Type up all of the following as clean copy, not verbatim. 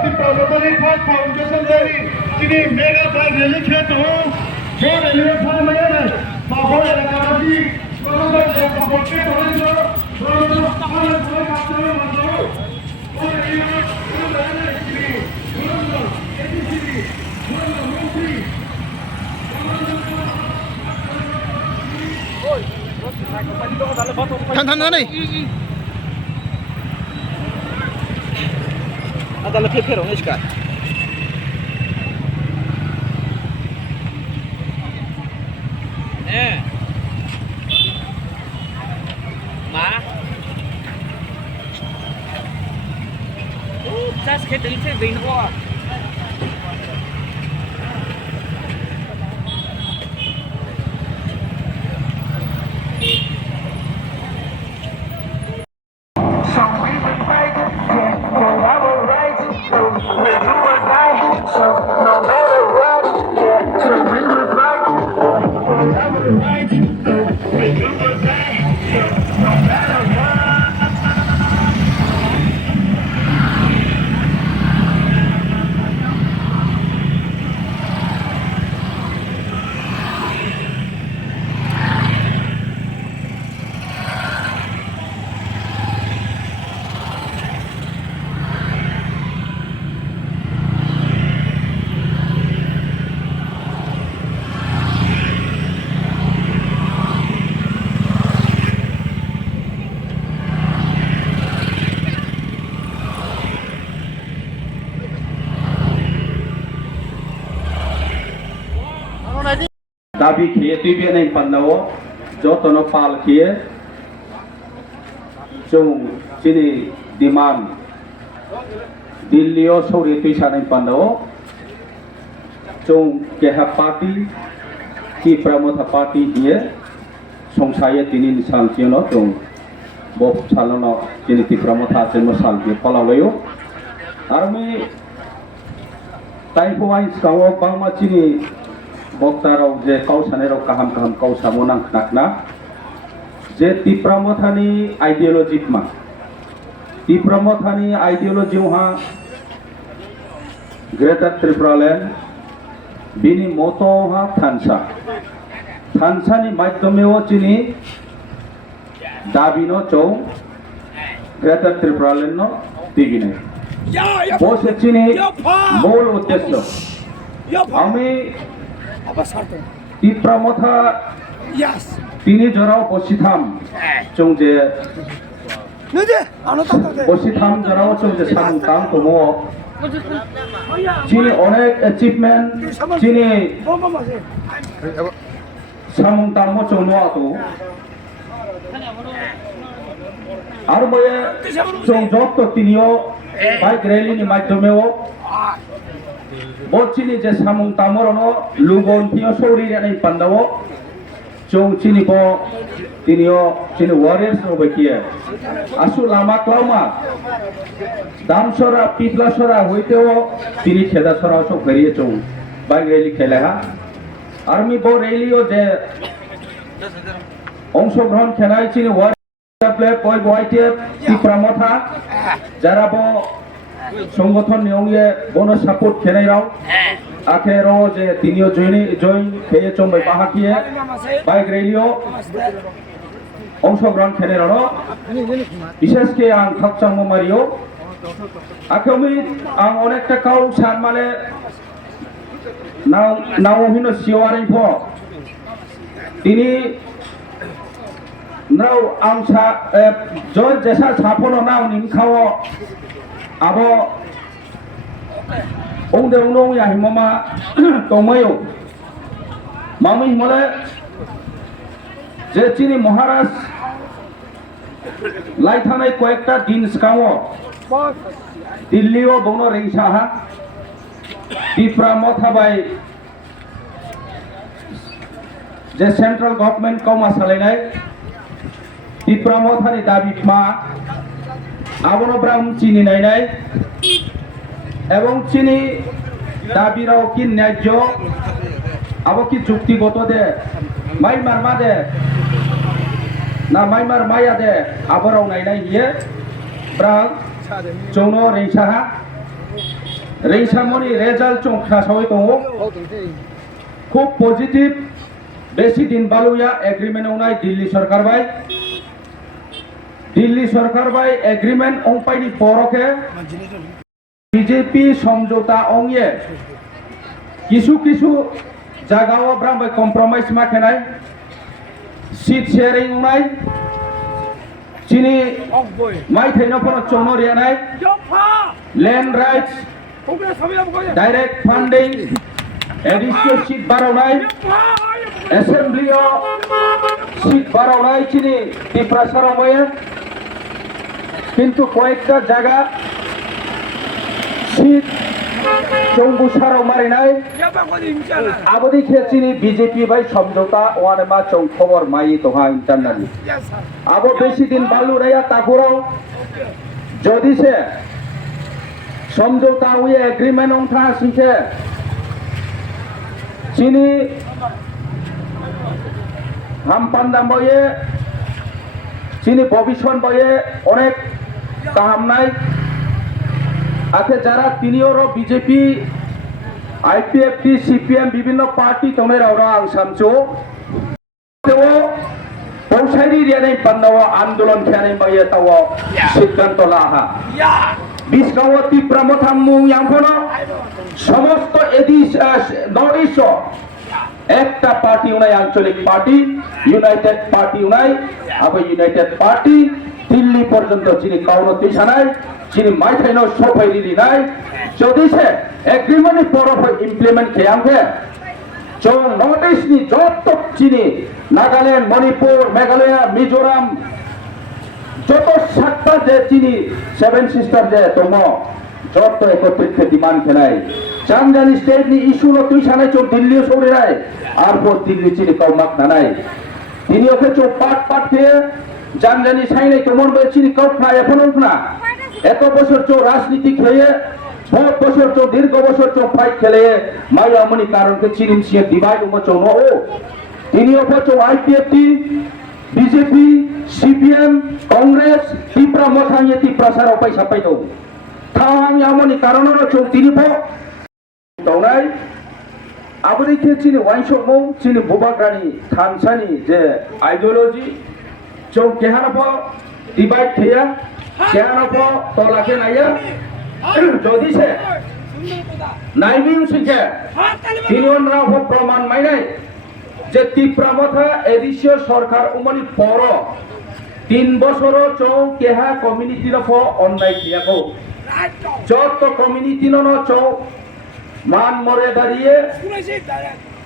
Bhabaranjan Foundation dari sini mega file release itu, जो railway form में है, माहौल लगाना भी, लोगों को सपोर्ट के तौर पर, लोगों को पालन करने का काम करना हो, और ये Thanh này. Ada lebih perong ni sekarang. Ma. Just get the little bit more. Tapi kia Twywi này Foundno जो तनो पाल किए जो जिनी डिमांड दिल्ली और सौरी तुषा नहीं Foundno जो केहा पार्टी की प्रमुख पार्टी दिए संसाये तीन साल कियो जो वो सालों जिनी की प्रमुख आते हैं साल के पला गयो आर्मी टाइप वाइज काउ बांग चिनी बक्ताराव जे काउसानेराव काहाम काहाम काउसामो नांखनाखना जे तिप्रामथानि आइडियोलॉजिकमा तिप्रामथानि आइडियोलॉजियावहा ग्रेटर त्रिपुरालैंड बिनि मोटोहा थानसानि माध्यमेव चिनि दाबिनो चौ ग्रेटर त्रिपुरालैंड दिगिने बोसे चिनि मूल उद्देश्य आमी तिप्रामथा तीनी जराव बसिथाम चौजे बसिथाम जराव चौजे सामुंताम तमो चिनी अनेक अचिवमेंट चिनी सामुंताम चौनो आतो आरो मये चौ जब तो तीनियो बाइक रैली नि माध्यमेव बोचिनी जे सामुं तामरनो लुगोन तियो सौरी रे Foundno जों चिनी बो तिनियो चिनी वारियर्स नो बकिए आसु लामा क्लामा दामसरा पिथलासरा होइतेओ तिनी खेदासरा सो करिए जों बाइक रैली खेलाहा आर्मी बो रैलियो जे अंशग्रहण खेलाय चिनी वारियर प्ले बय बयते तिप्रामथा जारा बो संगठन नियंगे बोनो सपोर्ट खेलायराव आखेरो जे तिनियो जॉइन खेये चंबाय बाहाकिए बाइक रैलियो अंशग्रहण खेलायरानो विशेष के आं खाकचांगो मारियो आखेमी आं अनेकटा काउ सान माने नाव हिनो सिवारि फो तिनि नाव आं सा जय जेसा साफनो नाव निखाओ आबो ओंदे उनो या हिममा तोमयो मामी हिमले जे चिनी महाराज लाइथानाय कयेकटा दिन सिगाङो दिल्लीयाव बोनो रेंसाहा तिप्रामथाबाय जे सेंट्रल गवर्नमेंट कौमा सालायनाय तिप्रामथानि दाबि मा आबनो ब्राह्म चिनी नायनाय एवं चिनी दाबिराव कि न्याय्य आबो कि जुक्तिगत दे माइ मारमा दे ना माइ मार माया दे आबराव नायनाय हिये ब्राह्म जौनो रेंसाहा রেইসামনি রেজাল্ট চং খাসাওই দङ খুব পজিটিভ বেশি দিন বালুয়া এগ্রিমেন্ট ওনাই দিল্লি সরকার বাই এগ্রিমেন্ট ওংপাইনি পরকে বিজেপি সমঝোতা ওংয়ে কিছু জায়গাও ব্রামবাই কম্প্রমাইজ মাখেনাই সিট শেয়ারিং ওনাই চিনি মাইथाइनो फनो चौनो रियानाय land rights direct funding additional seat बारावनाय एसेंब्लियाव सीट बारावनाय चिनि टिप्रासाराव बयो किन्तु कयेकटा जायगा सीट चौबुसाराव मारिनाय आबोदी खेचिनि बीजेपी बाय समझौता ओआने मा चौ खबर माई तोहा इंटरनली आबो बेसी दिन बालु रया तापुराव जदि से समझौता हुए एग्रीमेंट ओंथा सिखे चिनी हम पांदा बये चिनी भविष्य बये अनेक काहामनाय आखे যারা তিনিওরও বিজেপি আইপিএফটি সিপিএম বিভিন্ন পার্টি তোমেরাও आं सामचो तेओ पौसायनि रियानै पान्नाव आंदोलन खेयानै बाये ताव सिद्धांत लाहा बिस्काव तीव्र मथामु यांफनो समस्त एदिस नॉर्थ ईस्ट একটা পার্টি উনাই আঞ্চলিক পার্টি ইউনাইটেড পার্টি উনাই আবে ইউনাইটেড পার্টি দিল্লি পর্যন্ত যিনি কাউনো তিসানাই যিনি মাইथाइनो सफायरिलि नाय जदि से एग्रीमेंट परफ इम्प्लीमेंट खेयांगे जो नॉर्थ ईस्ट नि जत चिनी नागालैंड मणिपुर मेघालय मिजोराम जत सातटा जे चिनी सेवन सिस्टर जे दङ जत एकत्रित डिमांड खेनाय चांगजानी स्टेट नि इशू नो तुइसानाय जो दिल्ली सौरिनाय आरो दिल्ली चिनी काउमाक नानाय दिनियोखे जो पाट के जानजानी साइनाय कमन बे चिनी काउफना एफनफना এত বছর চো রাজনীতি খেয়ে বহুত বছর চো দীর্ঘ বছর চো ফাইট খেলে মায়ামনি কারণকে চিনিন সিয়ে ডিভাইড উমো চো নো তিনি ওপো চো আইপিএফটি বিজেপি সিপিএম কংগ্রেস তীব্র মথাঙ্গে তীব্র সারা পয়সা পাইতো থাং ইয়ামনি কারণনো চো তিনি পো তৌনাই আবরি কে চিনি ওয়াইশমো চিনি বুবাগ্রানি থানসানি যে আইডিयोलॉजी চো কেহারপো ডিভাইড খেয়া কেহারপো তলাকে নাইয়া যদি সে নাইমিং সিকে তিনরাও প্রমাণ মাইনাই যে তীব্রমথা এদেশীয় সরকার উমনি পর 3 বছর চৌ কেহা কমিউনিটি নফ অন্যায় কিয়াকো যত কমিউনিটি ন চৌ মান মরে দাঁড়িয়ে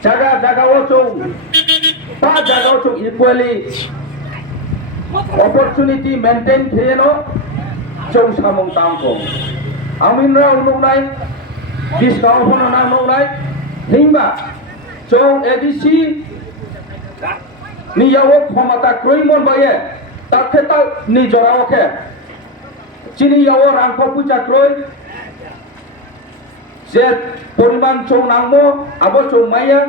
জায়গাও চৌ বা জায়গাও চৌ ইকুয়ালি opportunity maintain খেয়েনো চৌ সামং তামকো আমিনরা উনুনাই ডিসকাউ ফোনা না উনুনাই হিংবা চৌ এডিসি নিয়াও ক্ষমতা ক্রইমন বায়ে তাকে তা নিজরাওকে চিনিয়াও রাংক পূজা ক্রই যে পরিমাণ চৌ নামো আবো চৌ মাইয়া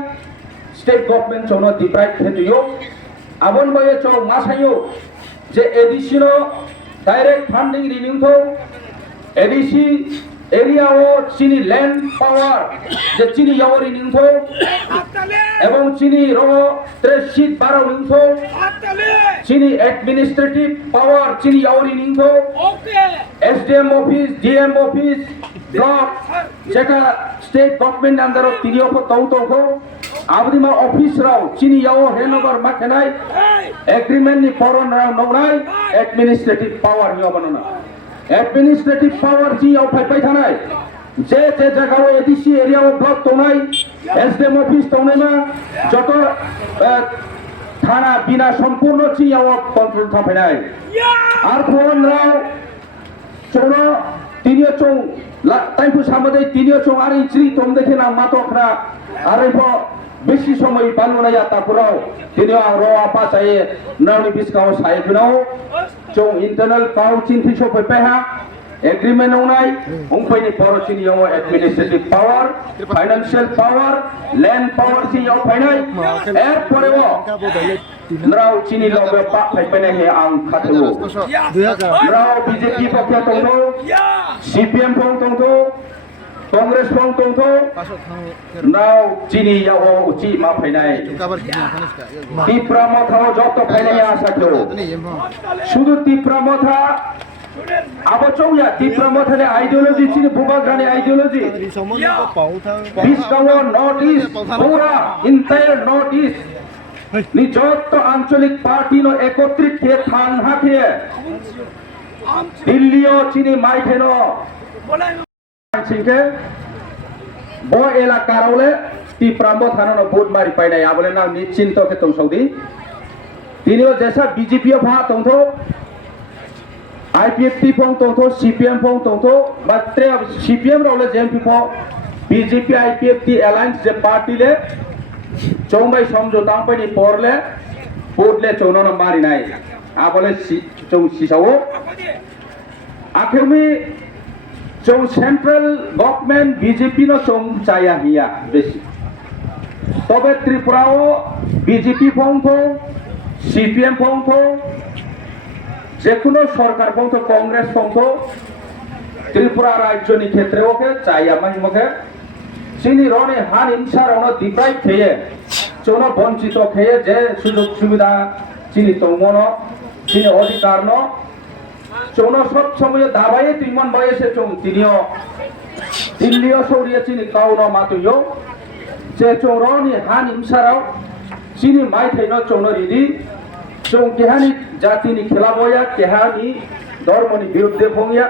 স্টেট গভর্নমেন্ট চৌ ন ডিপ্রাইভ খেতুयो আবন বায়ে চৌ মাসাইयो যে এডিসিনো ডাইরেক্ট ফান্ডিং রিনিউথো এডিসি এরিয়াও চিনি ল্যান্ড পাওয়ার যে চিনি ইয়াওরি নিউথো এবং চিনি রো ত্রেশিত বারো নিউথো চিনি অ্যাডমিনিস্ট্রেটিভ পাওয়ার চিনি ইয়াওরি নিউথো SDM office DM office block যেটা স্টেট গভর্নমেন্ট আন্ডারও তিনিও তৌতোখো আবদিমা অফিস রাও চিনি ইয়াও হেনগর মাখেনাই এগ্রিমেন্ট নি ফরন রাও নগনাই অ্যাডমিনিস্ট্রেটিভ পাওয়ার নিয়মনা एडमिनिस्ट्रेटिव पावर जी फाइपाई थानाय जे जगह एडिसी एरिया ब्लक तोनाय एसडीएम ऑफिस तोनायमा जत थाना बिना सम्पूर्ण जी कंट्रोल थाफायनाय आर फोन राव चोनो तिनियो चों टाइमखौ सामदे तिनियो चों आरो इचि तम देखे ना मातखना आरो बेसी समय बानुनाया तापुराव तिनियो रो पासाये नावनि बिस्काव सायखनाव चौ इंटरनल पाव चिन्थि सफैपायहा एग्रीमेंट होनाय उंफैनि परचिनियाव administrative power financial power land power चियाव फाइनाय एर परेव नराव चिनि लगे पा फाइपायनाय हे आं खाथेवो नराव बीजेपी पक्ष तंगो सीपीएम पक्ष तंगो Congress Pong Tong now Chini Yao Uchi Ma Penai Tipramotha Jota Penaya Sako Shudu Tipramotha Abochoya Tipramotha ideology Chini Bhabaranjan ideology Biskawa Northeast Pura entire Northeast Nijot Ancholic Party no Ekotrit Ke Than Hakhe Dillio Chini Maitheno Singke Boy Ela Karole Tiprambo Thano Boat Mari Paina Yabolena Nichin Toketum Saudi Dinio Jessa BGP of Hatonto IPFT Pong Tonto CPM Pong Tonto but CPM Roller JMP BGP IPFT Alliance the party le Chombai Somjo Tampani Porle Portle Chono Marinai Abole Sisawo Akumi Chong Central Government BJP no Chong Chaya Hia Besi Tobe Tripurao BJP Pongto CPM Pongto Jekuno Sorkar Pongto Congress Pongto Tripura Rajoni Ketreoke Chaya Manimoke Sini Rone Han Insar ono Deprive Keye Chono Bonchito Keye Je Sujok Sumida Sini Tomono Sini Odikarno Chono Sop Somoyo Dabaye Timon Bayese Chong Tinio Tinlio Soria Chini Kauno Matuyo Je Choroni Han Imsarao Sini Maitheno Chono Ridi Chong Kehani Jatini Kilaboya Kehani Dormoni Birudde Pongya